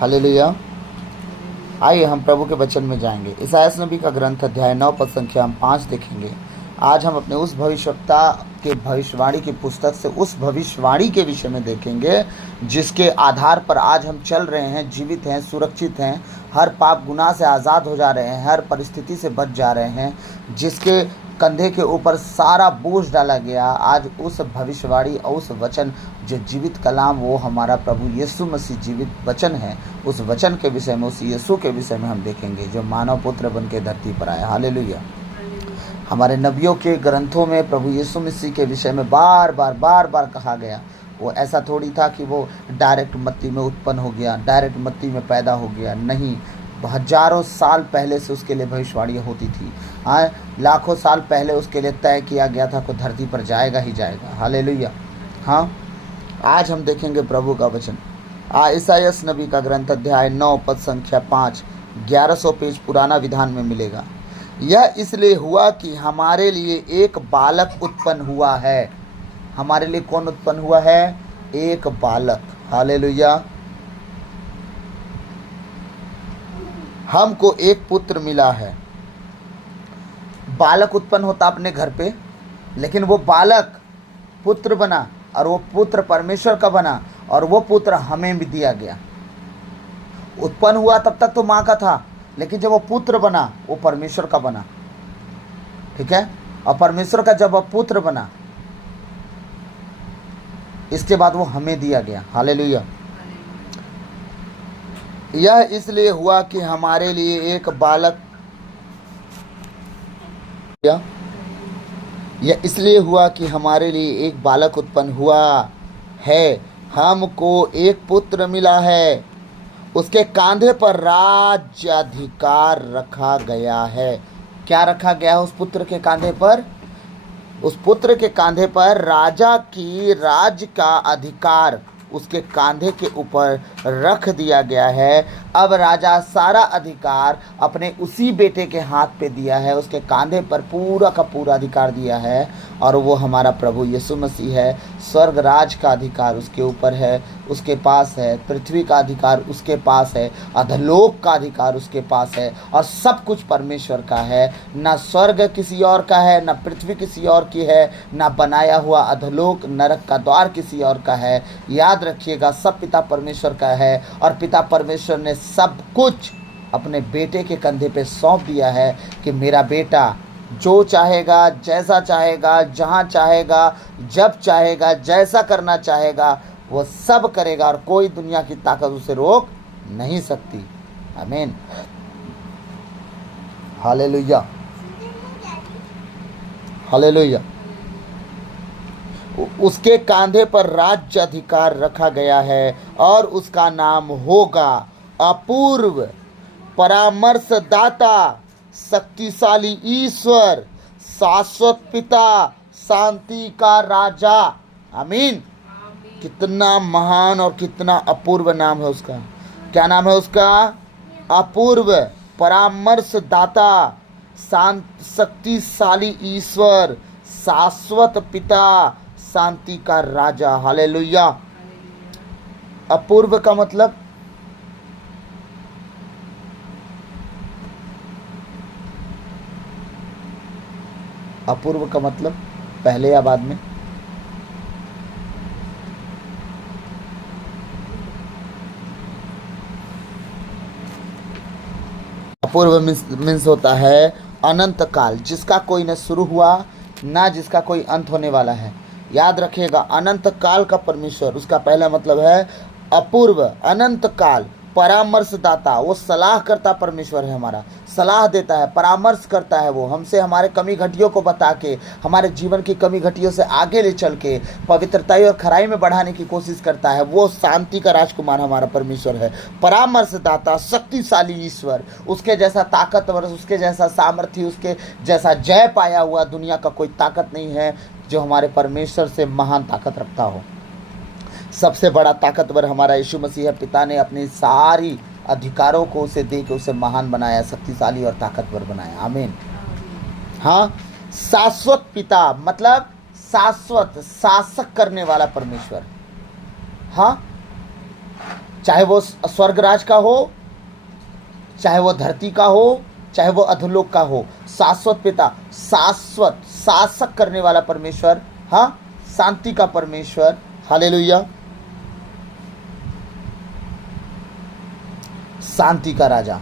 Hallelujah. आइए हम प्रभु के वचन में जाएंगे। इसायास नबी का ग्रंथ अध्याय 9 पद संख्या हम 5 देखेंगे। आज हम अपने उस भविष्यवक्ता के भविष्यवाणी की पुस्तक से उस भविष्यवाणी के विषय में देखेंगे जिसके आधार पर आज हम चल रहे हैं, जीवित हैं, सुरक्षित हैं, हर पाप गुनाह से आज़ाद हो जा रहे हैं, हर परिस्थिति से बच जा रहे हैं, जिसके कंधे के ऊपर सारा बोझ डाला गया। आज उस भविष्यवाणी और उस वचन जो जीवित कलाम, वो हमारा प्रभु यीशु मसीह जीवित वचन है, उस वचन के विषय में, उस यीशु के विषय में हम देखेंगे जो मानव पुत्र बन के धरती पर आया। हालेलुया। हमारे नबियों के ग्रंथों में प्रभु यीशु मसीह के विषय में बार बार कहा गया। वो ऐसा थोड़ी था कि वो डायरेक्ट मत्ती में उत्पन्न हो गया, डायरेक्ट मत्ती में पैदा हो गया, नहीं। हजारों साल पहले से उसके लिए भविष्यवाणियाँ होती थी। हाँ, लाखों साल पहले उसके लिए तय किया गया था कि धरती पर जाएगा ही जाएगा। हालेलुया। हाँ, आज हम देखेंगे प्रभु का वचन। इसायास नबी का ग्रंथ अध्याय 9 पद संख्या 5, 1100 पेज पुराना विधान में मिलेगा। यह इसलिए हुआ कि हमारे लिए एक बालक उत्पन्न हुआ है। हमारे लिए कौन उत्पन्न हुआ है? एक बालक। हालेलुया। हमको एक पुत्र मिला है। बालक उत्पन्न होता अपने घर पे, लेकिन वो बालक पुत्र बना, और वो पुत्र परमेश्वर का बना, और वो पुत्र हमें भी दिया गया। उत्पन्न हुआ तब तक तो माँ का था, लेकिन जब वो पुत्र बना वो परमेश्वर का बना। ठीक है। और परमेश्वर का जब वो पुत्र बना, इसके बाद वो हमें दिया गया। हालेलुया। यह इसलिए हुआ कि हमारे लिए एक बालक, यह इसलिए हुआ कि हमारे लिए एक बालक उत्पन्न हुआ है, हमको एक पुत्र मिला है, उसके कांधे पर राज्याधिकार रखा गया है। क्या रखा गया है उस पुत्र के कांधे पर? उस पुत्र के कांधे पर राजा की राज का अधिकार उसके कांधे के ऊपर रख दिया गया है। अब राजा सारा अधिकार अपने उसी बेटे के हाथ पे दिया है, उसके कांधे पर पूरा का पूरा अधिकार दिया है, और वो हमारा प्रभु यीशु मसीह है। स्वर्ग राज का अधिकार उसके ऊपर है, उसके पास है। पृथ्वी का अधिकार उसके पास है, अधोलोक का अधिकार उसके पास है, और सब कुछ परमेश्वर का है। ना स्वर्ग किसी और का है, ना पृथ्वी किसी और की है, ना बनाया हुआ अधोलोक नरक का द्वार किसी और का है। याद रखिएगा, सब पिता परमेश्वर का है, और पिता परमेश्वर ने सब कुछ अपने बेटे के कंधे पे सौंप दिया है कि मेरा बेटा जो चाहेगा, जैसा चाहेगा, जहाँ चाहेगा, जब चाहेगा, जैसा करना चाहेगा, वो सब करेगा, और कोई दुनिया की ताकत उसे रोक नहीं सकती। आमीन। हालेलुया। हालेलुया। उसके कांधे पर राज्य अधिकार रखा गया है, और उसका नाम होगा अपूर्व, परामर्शदाता, शक्तिशाली ईश्वर, शाश्वत पिता, शांति का राजा। आमीन। कितना महान और कितना अपूर्व नाम है उसका। क्या नाम है उसका? अपूर्व, परामर्शदाता, शक्तिशाली ईश्वर, शाश्वत पिता, शांति का राजा। हालेलुया। अपूर्व का मतलब, अपूर्व का मतलब पहले या बाद में? अपूर्व मीन्स होता है अनंत काल, जिसका कोई न शुरू हुआ ना जिसका कोई अंत होने वाला है। याद रखिएगा, अनंत काल का परमेश्वर, उसका पहला मतलब है अपूर्व, अनंत काल, परामर्शदाता। वो सलाह करता परमेश्वर है, हमारा सलाह देता है, परामर्श करता है। वो हमसे हमारे कमी घटियों को बता के, हमारे जीवन की कमी घटियों से आगे ले चल के पवित्रताई और खराई में बढ़ाने की कोशिश करता है। वो शांति का राजकुमार हमारा परमेश्वर है, परामर्शदाता, शक्तिशाली ईश्वर। उसके जैसा ताकतवर, उसके जैसा सामर्थ्य, उसके जैसा जय पाया हुआ दुनिया का कोई ताकत नहीं है जो हमारे परमेश्वर से महान ताकत रखता हो। सबसे बड़ा ताकतवर हमारा यीशु मसीह है। पिता ने अपनी सारी अधिकारों को उसे दे के उसे महान बनाया, शक्तिशाली और ताकतवर बनाया। आमीन। हाँ, शाश्वत पिता मतलब शाश्वत, शासक करने वाला परमेश्वर। हाँ, चाहे वो स्वर्ग राज का हो, चाहे वो धरती का हो, चाहे वो अधोलोक का हो। शाश्वत पिता, शाश्वत शासक करने वाला परमेश्वर, हाँ, शांति का परमेश्वर, हालेलुया, शांति का राजा।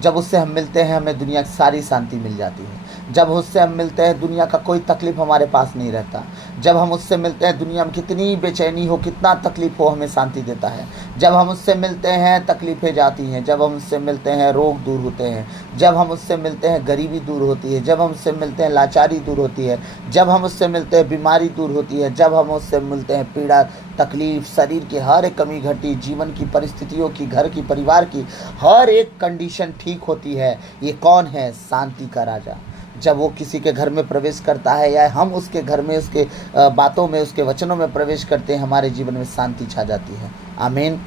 जब उससे हम मिलते हैं हमें दुनिया की सारी शांति मिल जाती है। जब उससे हम मिलते हैं दुनिया का कोई तकलीफ हमारे पास नहीं रहता। जब हम उससे मिलते हैं दुनिया में कितनी बेचैनी हो, कितना तकलीफ हो, हमें शांति देता है। जब हम उससे मिलते हैं तकलीफ़ें जाती हैं। जब हम उससे मिलते हैं रोग दूर होते हैं। जब हम उससे मिलते हैं गरीबी दूर होती है। जब हम उससे मिलते हैं लाचारी दूर होती है। जब हम उससे मिलते हैं बीमारी दूर होती है। जब हम उससे मिलते हैं पीड़ा, तकलीफ, शरीर की हर एक कमी घटी, जीवन की परिस्थितियों की, घर की, परिवार की हर एक कंडीशन ठीक होती है। ये कौन है? शांति का राजा। जब वो किसी के घर में प्रवेश करता है या हम उसके घर में, उसके बातों में, उसके वचनों में प्रवेश करते हैं, हमारे जीवन में शांति छा जाती है। आमीन।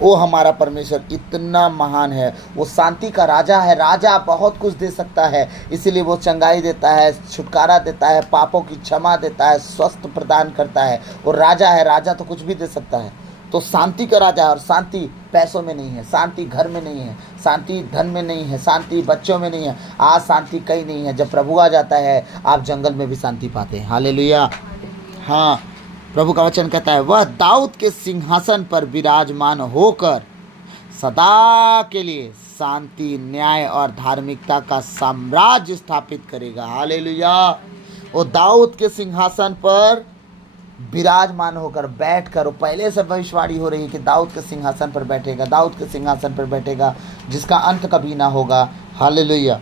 वो हमारा परमेश्वर इतना महान है, वो शांति का राजा है। राजा बहुत कुछ दे सकता है, इसीलिए वो चंगाई देता है, छुटकारा देता है, पापों की क्षमा देता है, स्वस्थ प्रदान करता है। वो राजा है, राजा तो कुछ भी दे सकता है। तो शांति का राजा है। और शांति पैसों में नहीं है, शांति घर में नहीं है, शांति धन में नहीं है, शांति बच्चों में नहीं है। आज शांति कहीं नहीं है। जब प्रभु आ जाता है आप जंगल में भी शांति पाते हैं। हालेलुया। हाँ, प्रभु का वचन कहता है वह दाऊद के सिंहासन पर विराजमान होकर सदा के लिए शांति, न्याय और धार्मिकता का साम्राज्य स्थापित करेगा। हालेलुया। वो दाऊद के सिंहासन पर विराजमान होकर, बैठकर, पहले से भविष्यवाणी हो रही है कि दाऊद के सिंहासन पर बैठेगा, दाऊद के सिंहासन पर बैठेगा जिसका अंत कभी ना होगा। हालेलुया।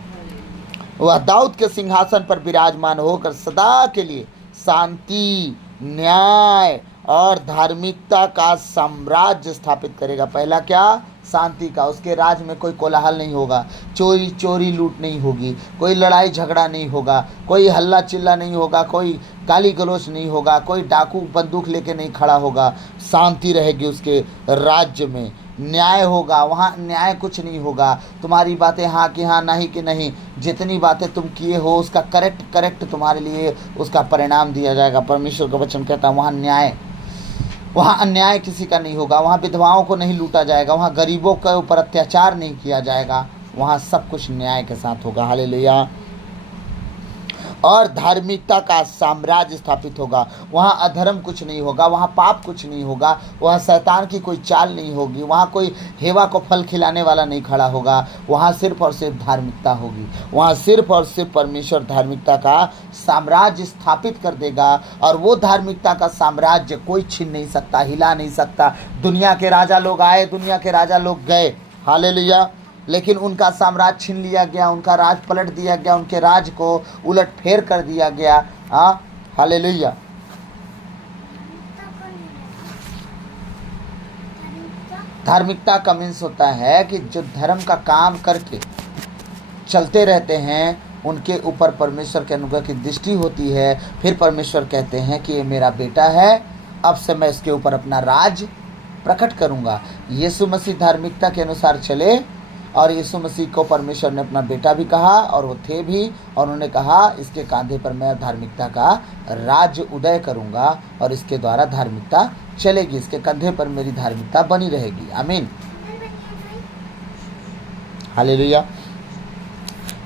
वह दाऊद के सिंहासन पर विराजमान होकर सदा के लिए शांति, न्याय और धार्मिकता का साम्राज्य स्थापित करेगा। पहला क्या? शांति का। उसके राज में कोई कोलाहल नहीं होगा, चोरी लूट नहीं होगी, कोई लड़ाई झगड़ा नहीं होगा, कोई हल्ला चिल्ला नहीं होगा, कोई गाली गलौज नहीं होगा, कोई डाकू बंदूक लेके नहीं खड़ा होगा। शांति रहेगी उसके राज्य में। न्याय होगा, वहाँ न्याय कुछ नहीं होगा। तुम्हारी बातें हाँ कि हाँ, नहीं कि नहीं, जितनी बातें तुम किए हो उसका करेक्ट तुम्हारे लिए उसका परिणाम दिया जाएगा। परमेश्वर का वचन कहता है वहाँ न्याय, वहाँ अन्याय किसी का नहीं होगा, वहाँ विधवाओं को नहीं लूटा जाएगा, वहाँ गरीबों के ऊपर अत्याचार नहीं किया जाएगा, वहाँ सब कुछ न्याय के साथ होगा। हालेलुया। और धार्मिकता का साम्राज्य स्थापित होगा। वहाँ अधर्म कुछ नहीं होगा, वहाँ पाप कुछ नहीं होगा, वहाँ शैतान की कोई चाल नहीं होगी, वहाँ कोई हेवा को फल खिलाने वाला नहीं खड़ा होगा। वहाँ सिर्फ और सिर्फ धार्मिकता होगी। वहाँ सिर्फ और सिर्फ परमेश्वर धार्मिकता का साम्राज्य स्थापित कर देगा। और वो धार्मिकता का साम्राज्य कोई छीन नहीं सकता, हिला नहीं सकता। दुनिया के राजा लोग आए, दुनिया के राजा लोग गए, हालेलुया, लेकिन उनका साम्राज्य छीन लिया गया, उनका राज पलट दिया गया, उनके राज को उलट फेर कर दिया गया। हालेलुया। धार्मिकता का मीन्स होता है कि जो धर्म का काम करके चलते रहते हैं उनके ऊपर परमेश्वर के अनुग्रह की दृष्टि होती है। फिर परमेश्वर कहते हैं कि ये मेरा बेटा है, अब से मैं इसके ऊपर अपना राज प्रकट करूंगा। यीशु मसीह धार्मिकता के अनुसार चले और यीशु मसीह को परमेश्वर ने अपना बेटा भी कहा और वो थे भी, और उन्होंने कहा इसके कांधे पर मैं धार्मिकता का राज्य उदय करूंगा और इसके द्वारा धार्मिकता चलेगी, इसके कंधे पर मेरी धार्मिकता बनी रहेगी। आमीन। हालेलुया।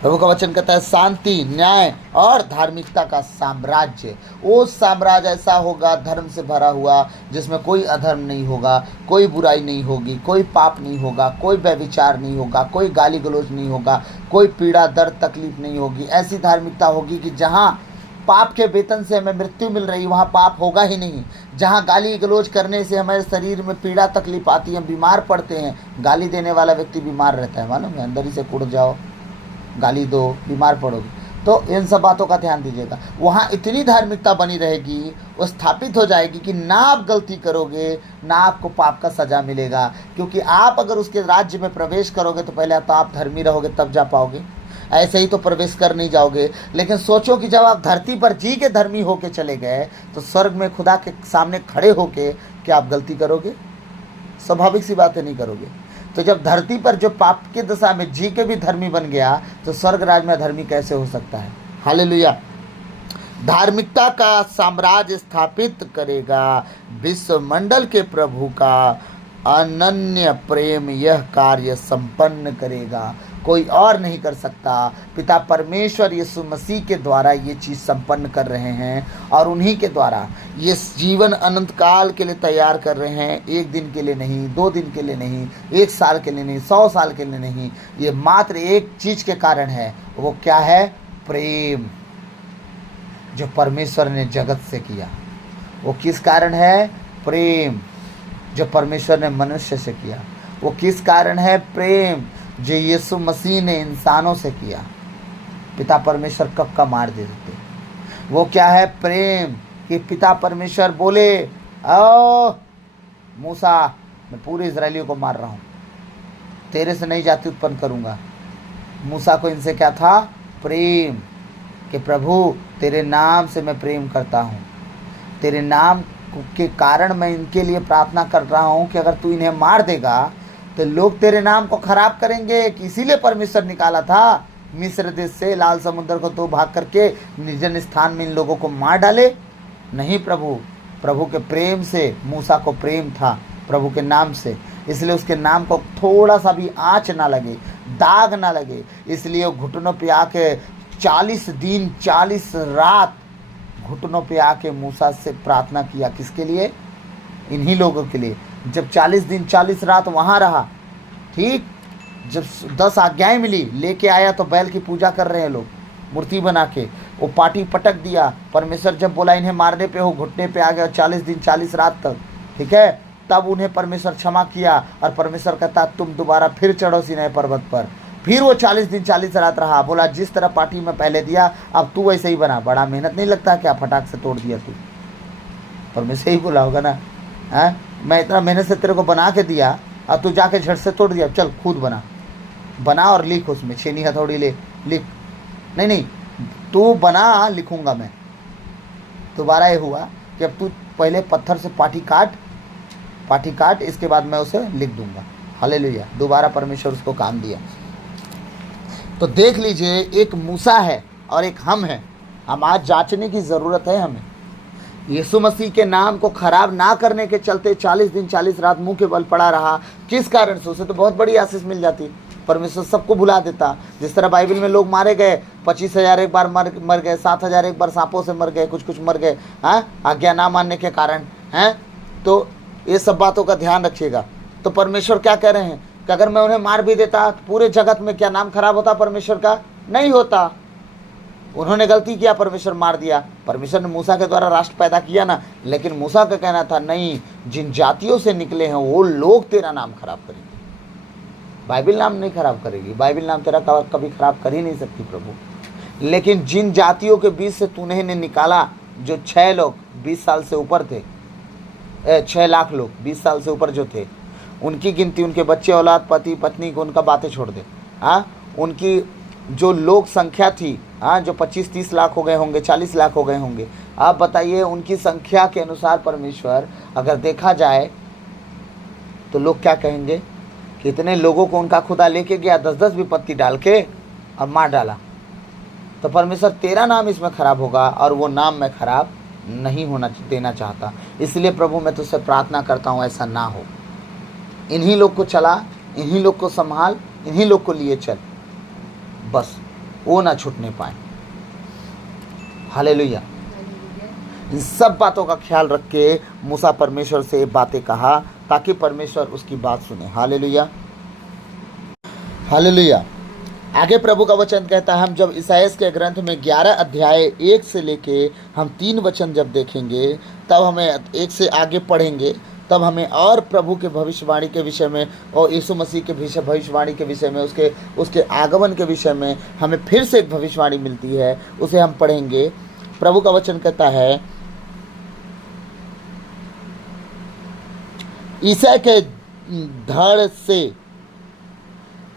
प्रभु का वचन कहता है शांति, न्याय और धार्मिकता का साम्राज्य। वो साम्राज्य ऐसा होगा धर्म से भरा हुआ, जिसमें कोई अधर्म नहीं होगा, कोई बुराई नहीं होगी, कोई पाप नहीं होगा, कोई व्यभिचार नहीं होगा, कोई गाली गलौज नहीं होगा, कोई पीड़ा दर्द तकलीफ नहीं होगी। ऐसी धार्मिकता होगी कि जहाँ पाप के वेतन से हमें मृत्यु मिल रही, वहाँ पाप होगा ही नहीं। जहाँ गाली गलौज करने से हमारे शरीर में पीड़ा तकलीफ आती है, बीमार पड़ते हैं, गाली देने वाला व्यक्ति बीमार रहता है, मालूम है, अंदर ही से कुड़ जाओ, गाली दो, बीमार पड़ोगे। तो इन सब बातों का ध्यान दीजिएगा। वहाँ इतनी धार्मिकता बनी रहेगी, वो स्थापित हो जाएगी कि ना आप गलती करोगे, ना आपको पाप का सजा मिलेगा। क्योंकि आप अगर उसके राज्य में प्रवेश करोगे तो पहले तो आप धर्मी रहोगे, तब जा पाओगे, ऐसे ही तो प्रवेश कर नहीं जाओगे। लेकिन सोचो कि जब आप धरती पर जी के धर्मी होके चले गए तो स्वर्ग में खुदा के सामने खड़े होके क्या आप गलती करोगे? स्वाभाविक सी बातें नहीं करोगे। तो जब धरती पर जो पाप की दशा में जी के भी धर्मी बन गया तो स्वर्ग राज में धर्मी कैसे हो सकता है? हालेलुया। धार्मिकता का साम्राज्य स्थापित करेगा। विश्व मंडल के प्रभु का अनन्य प्रेम यह कार्य संपन्न करेगा, कोई और नहीं कर सकता। पिता परमेश्वर यीशु मसीह के द्वारा ये चीज़ संपन्न कर रहे हैं, और उन्हीं के द्वारा ये जीवन अनंत काल के लिए तैयार कर रहे हैं। एक दिन के लिए नहीं, 2 दिन के लिए नहीं, 1 साल के लिए नहीं, 100 साल के लिए नहीं। ये मात्र एक चीज़ के कारण है। वो क्या है? प्रेम, जो परमेश्वर ने जगत से किया। वो किस कारण है? प्रेम, जो परमेश्वर ने मनुष्य से किया। वो किस कारण है? प्रेम, जो यीशु मसीह ने इंसानों से किया। पिता परमेश्वर कब का मार दे देते। वो क्या है? प्रेम, कि पिता परमेश्वर बोले, ओ मूसा, मैं पूरे इजरायलियों को मार रहा हूँ, तेरे से नई जाति उत्पन्न करूँगा। मूसा को इनसे क्या था? प्रेम, कि प्रभु तेरे नाम से मैं प्रेम करता हूँ, तेरे नाम के कारण मैं इनके लिए प्रार्थना कर रहा हूँ कि अगर तू इन्हें मार देगा तो लोग तेरे नाम को खराब करेंगे। कि इसीलिए परमेश्वर निकाला था मिस्र देश से, लाल समुद्र को 2 भाग करके निर्जन स्थान में इन लोगों को मार डाले। नहीं, प्रभु के प्रेम से, मूसा को प्रेम था प्रभु के नाम से, इसलिए उसके नाम को थोड़ा सा भी आँच ना लगे, दाग ना लगे, इसलिए वो घुटनों पे आके 40 दिन 40 रात घुटनों पे आके मूसा से प्रार्थना किया। किसके लिए? इन्हीं लोगों के लिए। जब 40 दिन 40 रात वहाँ रहा, ठीक, जब 10 आज्ञाएं मिली, लेके आया तो बैल की पूजा कर रहे हैं लोग, मूर्ति बना के। वो पाटी पटक दिया। परमेश्वर जब बोला इन्हें मारने पे हो, घुटने पे आ गया 40 दिन 40 रात तक, ठीक है। तब उन्हें परमेश्वर क्षमा किया, और परमेश्वर कहता तुम दोबारा फिर चढ़ो सीनै पर्वत पर। फिर वो 40 दिन 40 रात रहा। बोला जिस तरह पार्टी में पहले दिया अब तू वैसे ही बना। बड़ा मेहनत नहीं लगता क्या? फटाक से तोड़ दिया तू। परमेश्वर ही बोला होगा ना, है मैं इतना मेहनत से तेरे को बना के दिया, अब तू जाके झट से तोड़ दिया। चल खुद बना और लिख, उसमें छेनी हथौड़ी ले लिख। नहीं, तू बना, लिखूंगा मैं। दोबारा ये हुआ कि अब तू पहले पत्थर से पाटी काट, इसके बाद मैं उसे लिख दूंगा। हालेलुया। दोबारा परमेश्वर उसको काम दिया। तो देख लीजिए, एक मूसा है और एक हम हैं। हम आज जांचने की ज़रूरत है हमें। यीशु मसीह के नाम को खराब ना करने के चलते 40 दिन 40 रात मुंह के बल पड़ा रहा। किस कारण से? उसे तो बहुत बड़ी आशीष मिल जाती। परमेश्वर सबको भुला देता। जिस तरह बाइबल में लोग मारे गए, 25,000 एक बार मर गए, 7,000 एक बार सांपों से मर गए, कुछ मर गए, हाँ, आज्ञा ना मानने के कारण, हैं। तो ये सब बातों का ध्यान रखिएगा। तो परमेश्वर क्या कह रहे हैं कि अगर मैं उन्हें मार भी देता तो पूरे जगत में क्या नाम खराब होता? परमेश्वर का नहीं होता। उन्होंने गलती किया, परमेश्वर मार दिया। परमेश्वर ने मूसा के द्वारा राष्ट्र पैदा किया ना, लेकिन मूसा का कहना था नहीं, जिन जातियों से निकले हैं वो लोग तेरा नाम खराब करेंगे। बाइबल नाम नहीं खराब करेगी, बाइबल नाम तेरा कभी खराब कर ही नहीं सकती प्रभु। लेकिन जिन जातियों के बीच से तूने ने निकाला, जो 6 लोग 20 साल से ऊपर थे, 6 लाख लोग 20 साल से ऊपर जो थे, उनकी गिनती, उनके बच्चे औलाद, पति पत्नी को, उनका बातें छोड़ दे, हाँ, उनकी जो लोग संख्या थी, हाँ, जो 25-30 लाख हो गए होंगे, 40 लाख हो गए होंगे। आप बताइए, उनकी संख्या के अनुसार परमेश्वर अगर देखा जाए तो लोग क्या कहेंगे? कितने लोगों को उनका खुदा लेके गया 10-10 विपत्ति डाल के और मार डाला। तो परमेश्वर तेरा नाम इसमें खराब होगा, और वो नाम मैं खराब नहीं होना देना चाहता। इसलिए प्रभु मैं तुझसे प्रार्थना करता हूँ ऐसा ना हो। इन्हीं लोग को चला, इन्हीं लोग को संभाल, इन्हीं लोग को लिए चल, बस वो ना छूटने पाए। हालेलुया। इन सब बातों का ख्याल रख के मूसा परमेश्वर से बातें कहा ताकि परमेश्वर उसकी बात सुने। Hallelujah, hallelujah. आगे प्रभु का वचन कहता है, हम जब इसाइयाह के ग्रंथ में 11 अध्याय 1 से लेके हम 3 वचन जब देखेंगे, तब हमें 1 से आगे पढ़ेंगे, तब हमें और प्रभु के भविष्यवाणी के विषय में और यीशु मसीह के भविष्यवाणी के विषय में, उसके आगमन के विषय में हमें फिर से एक भविष्यवाणी मिलती है, उसे हम पढ़ेंगे। प्रभु का वचन कहता है, ईसा के धड़ से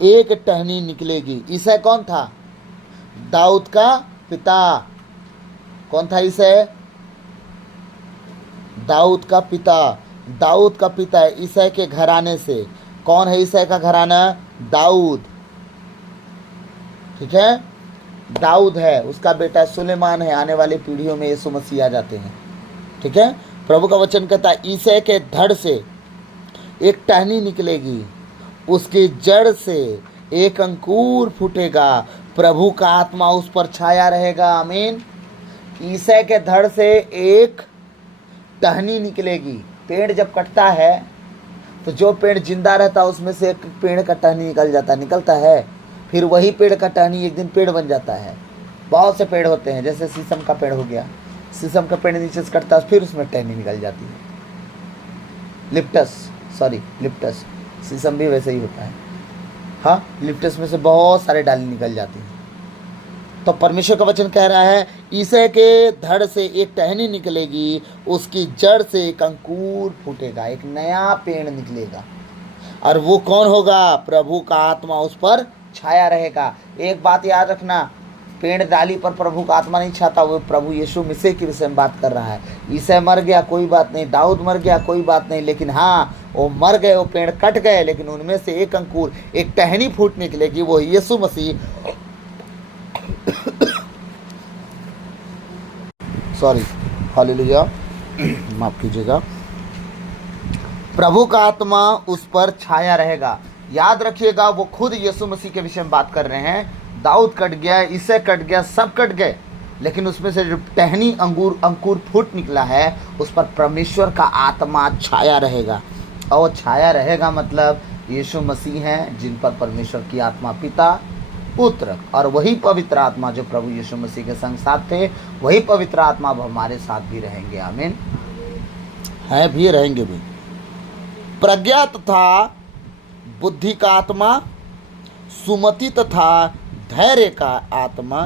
एक टहनी निकलेगी। ईसा कौन था? दाऊद का पिता। कौन था ईसा? दाऊद का पिता। दाऊद का पिता है ईसा के घराने से। कौन है ईसा का घराना? दाऊद, ठीक है। दाऊद है, उसका बेटा सुलेमान है। आने वाली पीढ़ियों में यीशु मसीह आ जाते हैं, ठीक है। प्रभु का वचन कहता है, ईसा के धड़ से एक टहनी निकलेगी, उसकी जड़ से एक अंकुर फूटेगा, प्रभु का आत्मा उस पर छाया रहेगा। आमीन। ईसे के धड़ से एक टहनी निकलेगी। पेड़ जब कटता है तो जो पेड़ जिंदा रहता है उसमें से एक पेड़ का टहनी निकलता है। फिर वही पेड़ का टहनी एक दिन पेड़ बन जाता है। बहुत से पेड़ होते हैं, जैसे शीशम का पेड़ हो गया, शीशम का पेड़ नीचे से कटता है, फिर उसमें टहनी निकल जाती है। लिप्टस, शीशम भी वैसे ही होता है। हाँ, लिप्टस में से बहुत सारे डाली निकल जाती हैं। तो परमेश्वर का वचन कह रहा है, ईसे के धड़ से एक टहनी निकलेगी, उसकी जड़ से एक अंकुर फूटेगा, एक नया पेड़ निकलेगा। और वो कौन होगा? प्रभु का आत्मा उस पर छाया रहेगा। एक बात याद रखना, पेड़ डाली पर प्रभु का आत्मा नहीं छाता। वो प्रभु यीशु मसीह के विषय में बात कर रहा है। ईसा मर गया, कोई बात नहीं, दाऊद मर गया, कोई बात नहीं, लेकिन हाँ, वो मर गए, वो पेड़ कट गए, लेकिन उनमें से एक अंकुर, एक टहनी फूट निकलेगी, वो यीशु मसीह हालेलुया, माफ कीजिएगा। प्रभु का आत्मा उस पर छाया रहेगा। याद रखिएगा, वो खुद यीशु मसीह के विषय में बात कर रहे हैं। दाऊद कट गया, ईसा कट गया, सब कट गए, लेकिन उसमें से जो टहनी अंकुर फूट निकला है, उस पर परमेश्वर का आत्मा छाया रहेगा। और छाया रहेगा मतलब यीशु मसीह हैं, जिन पर परमेश्वर की आत्मा, पिता, पुत्र और वही पवित्र आत्मा जो प्रभु यीशु मसीह के संग साथ थे, वही पवित्र आत्मा अब हमारे साथ भी रहेंगे। आमीन। है भी, रहेंगे भी। प्रज्ञा तथा बुद्धि का आत्मा, सुमति तथा धैर्य का आत्मा,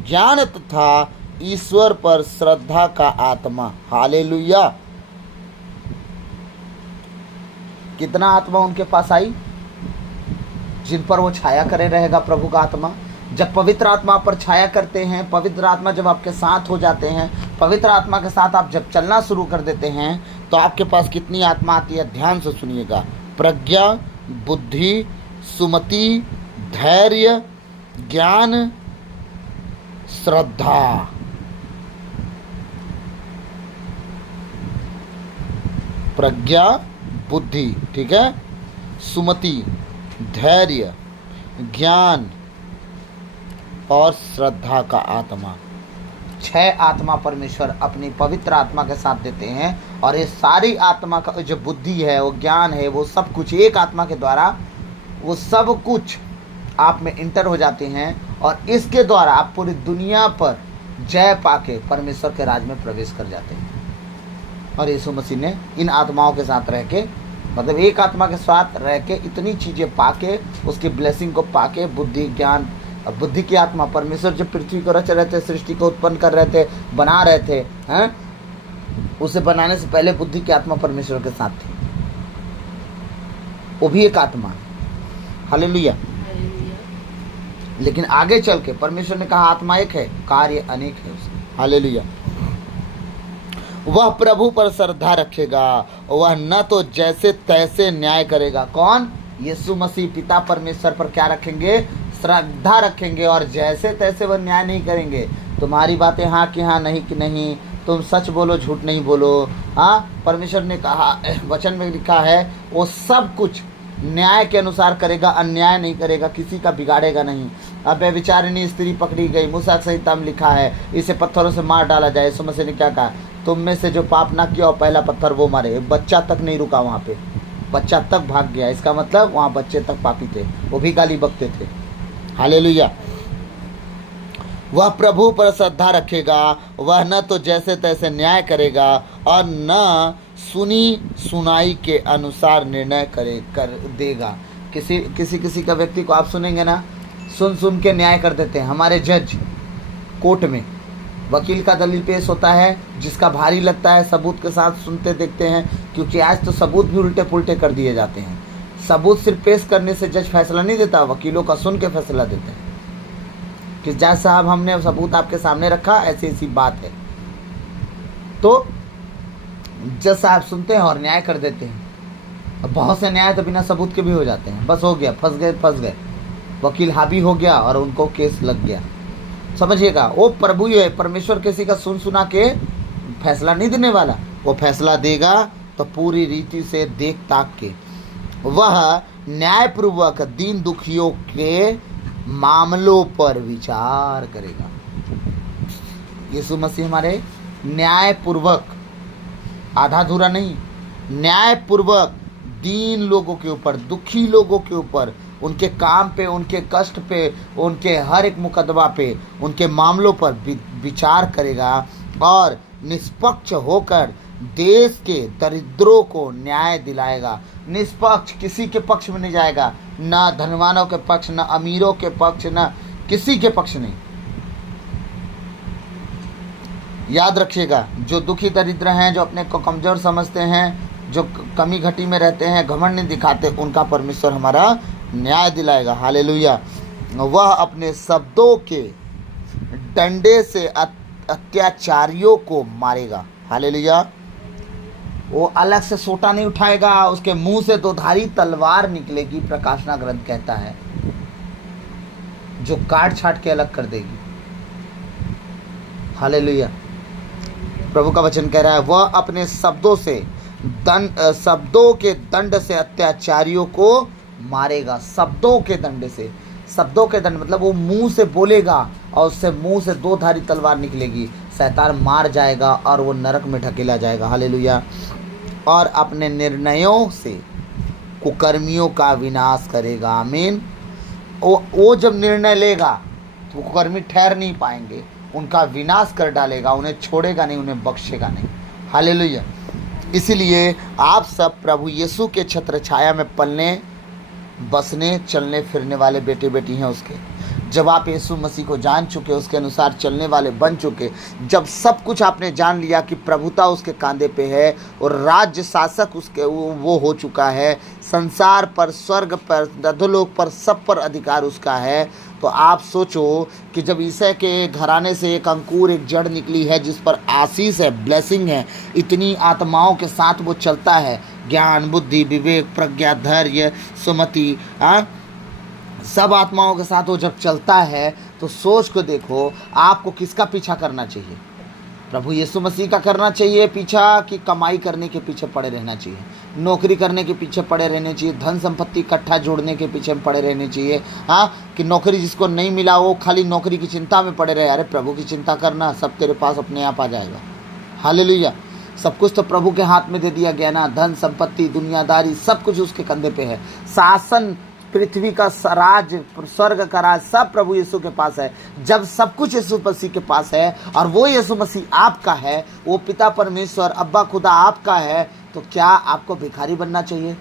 ज्ञान तथा ईश्वर पर श्रद्धा का आत्मा। हालेलुया। कितना आत्मा उनके पास आई? जिन पर वो छाया करे रहेगा प्रभु का आत्मा। जब पवित्र आत्मा पर छाया करते हैं, पवित्र आत्मा जब आपके साथ हो जाते हैं, पवित्र आत्मा के साथ आप जब चलना शुरू कर देते हैं, तो आपके पास कितनी आत्मा आती है? ध्यान से सुनिएगा। प्रज्ञा, बुद्धि, सुमति, धैर्य, ज्ञान, श्रद्धा। प्रज्ञा, बुद्धि, ठीक है, सुमति, धैर्य, ज्ञान और श्रद्धा का आत्मा। 6 आत्मा परमेश्वर अपनी पवित्र आत्मा के साथ देते हैं। और ये सारी आत्मा का जो बुद्धि है, वो ज्ञान है, वो सब कुछ एक आत्मा के द्वारा वो सब कुछ आप में इंटर हो जाते हैं। और इसके द्वारा आप पूरी दुनिया पर जय पाके परमेश्वर के राज में प्रवेश कर जाते हैं। और यीशु मसीह ने इन आत्माओं के साथ रह के, मतलब एक आत्मा के साथ रह के इतनी चीज़ें पाके, उसकी ब्लेसिंग को पाके, बुद्धि, ज्ञान, बुद्धि की आत्मा, परमेश्वर जब पृथ्वी को रच रहे थे, सृष्टि को उत्पन्न कर रहे थे, बना रहे थे, हैं, उसे बनाने से पहले बुद्धि की आत्मा परमेश्वर के साथ थी। वो भी एक आत्मा। हालेलुया। लेकिन आगे चल के परमेश्वर ने कहा आत्मा एक है, कार्य अनेक है उसके। हालेलुया। वह प्रभु पर श्रद्धा रखेगा, वह न तो जैसे तैसे न्याय करेगा। कौन? यीशु मसीह। पिता परमेश्वर पर क्या रखेंगे? श्रद्धा रखेंगे। और जैसे तैसे वह न्याय नहीं करेंगे। तुम्हारी बातें हाँ कि हाँ, नहीं कि नहीं, तुम सच बोलो, झूठ नहीं बोलो। हाँ, परमेश्वर ने कहा, वचन में लिखा है, वो सब कुछ न्याय के अनुसार करेगा, अन्याय नहीं करेगा, किसी का बिगाड़ेगा नहीं। अब व्यभिचारिणी स्त्री पकड़ी गई, मूसा संहिता में लिखा है, इसे पत्थरों से मार डाला जाए। यीशु मसीह ने क्या कहा? तुम में से जो पाप ना किया और पहला पत्थर वो मारे। बच्चा तक नहीं रुका वहाँ पे, बच्चा तक भाग गया। इसका मतलब वहाँ बच्चे तक पापी थे, वो भी गाली बकते थे। हालेलुया। वह प्रभु पर श्रद्धा रखेगा, वह न तो जैसे तैसे न्याय करेगा और न सुनी सुनाई के अनुसार निर्णय कर देगा। किसी का व्यक्ति को आप सुनेंगे ना, सुन के न्याय कर देते हैं। हमारे जज कोर्ट में वकील का दलील पेश होता है, जिसका भारी लगता है सबूत के साथ सुनते देखते हैं, क्योंकि आज तो सबूत भी उल्टे पुल्टे कर दिए जाते हैं। सबूत सिर्फ पेश करने से जज फैसला नहीं देता, वकीलों का सुन के फैसला देते हैं कि जज साहब हमने सबूत आपके सामने रखा, ऐसी ऐसी बात है। तो जज साहब सुनते हैं और न्याय कर देते हैं। अब बहुत से न्याय तो बिना सबूत के भी हो जाते हैं, बस हो गया, फंस गए, वकील हावी हो गया और उनको केस लग गया। समझिएगा, वो प्रभु ही है। परमेश्वर किसी का सुना के फैसला नहीं देने वाला, वो फैसला देगा तो पूरी रीति से देख ताक के वह न्यायपूर्वक दीन दुखियों के मामलों पर विचार करेगा। यीशु मसीह हमारे न्यायपूर्वक, आधा अधूरा नहीं, न्यायपूर्वक दीन लोगों के ऊपर, दुखी लोगों के ऊपर, उनके काम पे, उनके कष्ट पे, उनके हर एक मुकदमा पे, उनके मामलों पर विचार करेगा और निष्पक्ष होकर देश के दरिद्रों को न्याय दिलाएगा। निष्पक्ष, किसी के पक्ष में नहीं जाएगा, ना धनवानों के पक्ष, ना अमीरों के पक्ष, ना किसी के पक्ष नहीं। याद रखिएगा, जो दुखी दरिद्र हैं, जो अपने को कमज़ोर समझते हैं, जो कमी घटी में रहते हैं, घमंड नहीं दिखाते, उनका परमेश्वर हमारा न्याय दिलाएगा। हालेलुया। वह अपने शब्दों के डंडे से अत्याचारियों को मारेगा। हालेलुया। वो अलग से सोटा नहीं उठाएगा, उसके मुंह से दो धारी तलवार निकलेगी, प्रकाशना ग्रंथ कहता है, जो काट छाट के अलग कर देगी। हालेलुया। प्रभु का वचन कह रहा है, वह अपने शब्दों के दंड से अत्याचारियों को मारेगा। शब्दों के दंड से, शब्दों के दंड मतलब वो मुंह से बोलेगा और उससे मुंह से दो धारी तलवार निकलेगी, शैतान मार जाएगा और वो नरक में ढकेला जाएगा। हालेलुया। और अपने निर्णयों से कुकर्मियों का विनाश करेगा। आमीन। वो जब निर्णय लेगा तो कुकर्मी ठहर नहीं पाएंगे, उनका विनाश कर डालेगा, उन्हें छोड़ेगा नहीं, उन्हें बख्शेगा नहीं। हालेलुया। इसीलिए आप सब प्रभु यीशु के छत्र छाया में पलने, बसने, चलने फिरने वाले बेटे बेटी हैं उसके। जब आप यीशु मसीह को जान चुके, उसके अनुसार चलने वाले बन चुके, जब सब कुछ आपने जान लिया कि प्रभुता उसके कांधे पे है और राज्य शासक उसके वो हो चुका है, संसार पर, स्वर्ग पर, अधोलोक पर, सब पर अधिकार उसका है, तो आप सोचो कि जब ईसा के घराने से एक अंकुर, एक जड़ निकली है जिस पर आशीष है, ब्लेसिंग है, इतनी आत्माओं के साथ वो चलता है, ज्ञान, बुद्धि, विवेक, प्रज्ञा, धैर्य, सुमति, सब आत्माओं के साथ वो जब चलता है, तो सोच को देखो, आपको किसका पीछा करना चाहिए? प्रभु यीशु मसीह का करना चाहिए पीछा, कि कमाई करने के पीछे पड़े रहना चाहिए, नौकरी करने के पीछे पड़े रहने चाहिए, धन संपत्ति इकट्ठा जोड़ने के पीछे पड़े रहने चाहिए? हाँ, कि नौकरी जिसको नहीं मिला वो खाली नौकरी की चिंता में पड़े रहे। अरे प्रभु की चिंता करना, सब तेरे पास अपने आप आ जाएगा। हालेलुया। सब कुछ तो प्रभु के हाथ में दे दिया गया ना, धन संपत्ति, दुनियादारी, सब कुछ उसके कंधे पे है। शासन, पृथ्वी का राज, स्वर्ग का राज, सब प्रभु यीशु के पास है। जब सब कुछ यीशु मसीह के पास है और वो यीशु मसीह आपका है, वो पिता परमेश्वर, अब्बा खुदा आपका है, तो क्या आपको भिखारी बनना चाहिए?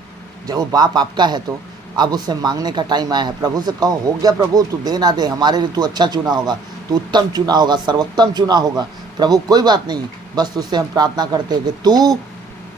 जब वो बाप आपका है तो अब उससे मांगने का टाइम आया है। प्रभु से कहो, हो गया प्रभु, तू दे ना दे, हमारे लिए तू अच्छा चुना होगा, तू उत्तम चुना होगा, सर्वोत्तम चुना होगा। प्रभु कोई बात नहीं, बस तुझसे हम प्रार्थना करते हैं कि तू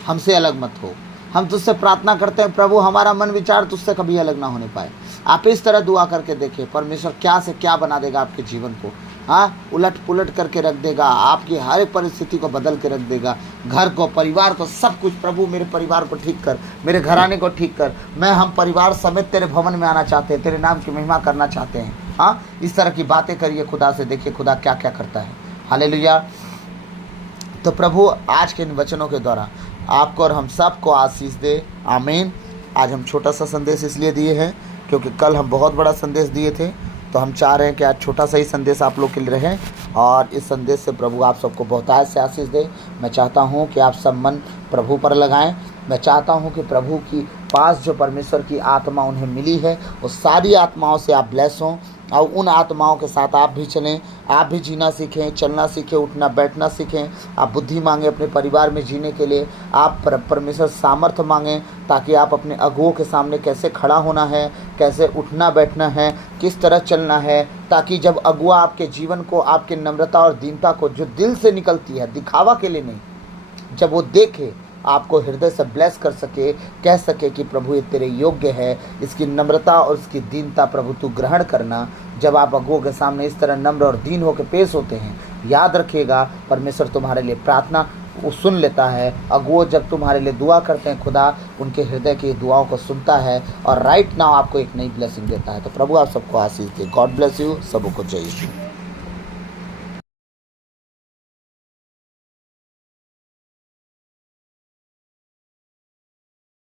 हमसे अलग मत हो। हम तुझसे प्रार्थना करते हैं प्रभु, हमारा मन विचार तुझसे कभी अलग ना होने पाए। आप इस तरह दुआ करके देखिए, परमेश्वर क्या से क्या बना देगा आपके जीवन को। हाँ, उलट पुलट करके रख देगा, आपकी हर एक परिस्थिति को बदल के रख देगा, घर को, परिवार को, सब कुछ। प्रभु मेरे परिवार को ठीक कर, मेरे घराने को ठीक कर, हम परिवार समेत तेरे भवन में आना चाहते हैं, तेरे नाम की महिमा करना चाहते हैं। हाँ, इस तरह की बातें करिए खुदा से, देखिए खुदा क्या क्या करता है। हालेलुया। तो प्रभु आज के इन वचनों के द्वारा आपको और हम सबको आशीष दे। आमीन। आज हम छोटा सा संदेश इसलिए दिए हैं क्योंकि कल हम बहुत बड़ा संदेश दिए थे, तो हम चाह रहे हैं कि आज छोटा सा ही संदेश आप लोग के लिए रहे और इस संदेश से प्रभु आप सबको बहुतायत से आशीष दे। मैं चाहता हूं कि आप सब मन प्रभु पर लगाएं। मैं चाहता हूं कि प्रभु की पास जो परमेश्वर की आत्मा उन्हें मिली है, वो सारी आत्माओं से आप ब्लेस हों और उन आत्माओं के साथ आप भी चलें, आप भी जीना सीखें, चलना सीखें, उठना बैठना सीखें। आप बुद्धि मांगें अपने परिवार में जीने के लिए, आप परमेश्वर सामर्थ्य मांगें ताकि आप अपने अगुओं के सामने कैसे खड़ा होना है, कैसे उठना बैठना है, किस तरह चलना है, ताकि जब अगुआ आपके जीवन को, आपके नम्रता और दीनता को जो दिल से निकलती है, दिखावा के लिए नहीं, जब वो देखे, आपको हृदय से ब्लेस कर सके, कह सके कि प्रभु ये तेरे योग्य है। इसकी नम्रता और इसकी दीनता प्रभु तू ग्रहण करना। जब आप अगुओं के सामने इस तरह नम्र और दीन होकर पेश होते हैं, याद रखिएगा परमेश्वर तुम्हारे लिए प्रार्थना वो सुन लेता है। अगुओं जब तुम्हारे लिए दुआ करते हैं, खुदा उनके हृदय की दुआओं को सुनता है और राइट नाउ आपको एक नई ब्लेसिंग देता है। तो प्रभु आप सबको आशीष दे। God bless you. सबको जय यीशु।